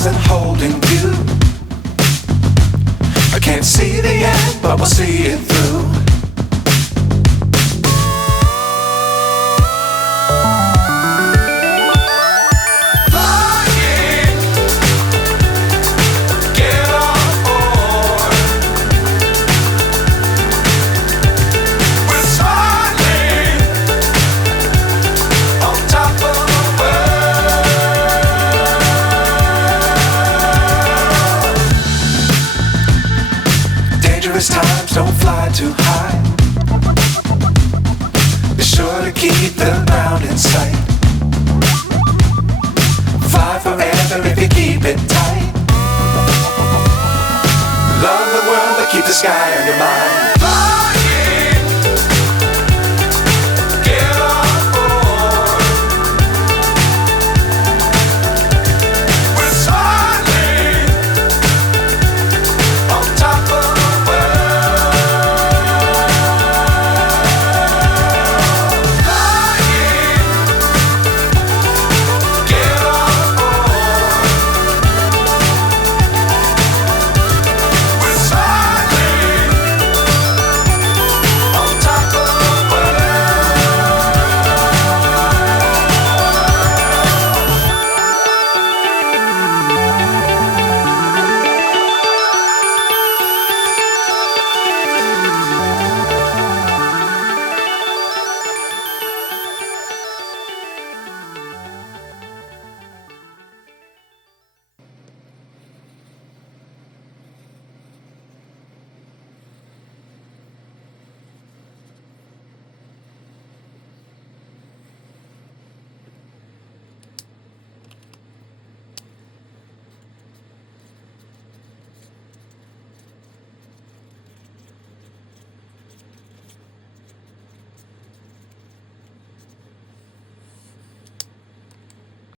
stars and holding you. I can't see the end, but we'll see it through. Times don't fly too high. Be sure to keep the ground in sight. Fly forever if you keep it tight. Love the world but keep the sky on your mind.